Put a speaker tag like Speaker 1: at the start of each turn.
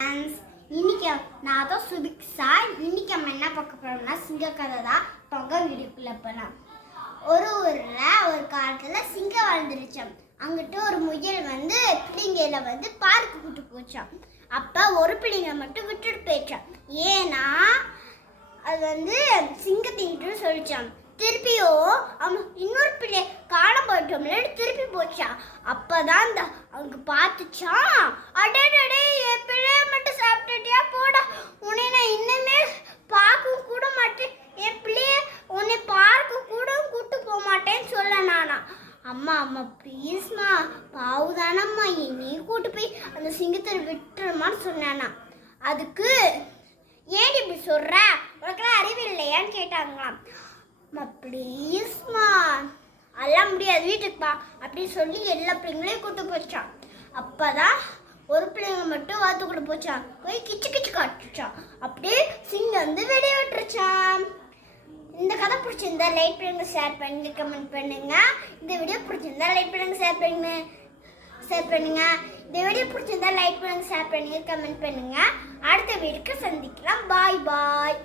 Speaker 1: Friends இன்னைக்கு நான் தான் சுபிக்ஸா இன்னைக்கு நம்ம என்ன பார்க்க போறோம்னா சிங்க கதை தான் பொங்க வீடுக்குள்ள போகலாம் ஒரு ஊர்ல ஒரு காலத்துல சிங்கம் வாழ்ந்துருச்சாம். அங்கிட்டு ஒரு முயல் வந்து பிள்ளைங்கள வந்து பார்க்கு கூட்டு போச்சோம். அப்ப ஒரு பிள்ளைங்க மட்டும் விட்டுட்டு போயிட்டோம் ஏன்னா அது வந்து சிங்கத்திங்கிட்டு சொல்லிச்சான் திருப்பியும் அவன் இன்னொரு பிள்ளை காண போயிட்டோம்ல திருப்பி போச்சான் அப்பதான் அந்த அவங்க பார்த்துச்சான் அடடடே அம்மா அம்மா ப்ளீஸ்மா பாவுதானம்மா நீ கூட்டு போய் அந்த சிங்கத்தை விட்டுருமான்னு சொன்னானா. அதுக்கு ஏன் இப்படி சொல்ற? உனக்கெல்லாம் அறிவு இல்லையான்னு கேட்டாங்களாம். அம்மா ப்ளீஸ்மா அதெல்லாம் முடியாது. வீட்டுக்கு பா அப்படின்னு சொல்லி எல்லா பிள்ளைங்களையும் கூட்டு போச்சான் அப்பதான் ஒரு பிள்ளைங்க மட்டும் வாத்துக்குள்ள போச்சான் போய் கிச்சு கிச்சு காட்டுச்சான் அப்படியே சிங்கம் வந்து வெளியே விட்டுருச்சான் இந்த கதை பிடிச்சிருந்தா லைக் பண்ணுங்க ஷேர் பண்ணுங்க கமெண்ட் பண்ணுங்க. இந்த வீடியோ பிடிச்சிருந்தா லைக் பண்ணுங்க ஷேர் பண்ணுங்க. ஷேர் பண்ணுங்க. இந்த வீடியோ பிடிச்சிருந்தா லைக் பண்ணுங்க ஷேர் பண்ணுங்க கமெண்ட் பண்ணுங்க. அடுத்த வீடியோக்கு சந்திக்கலாம். பாய் பாய்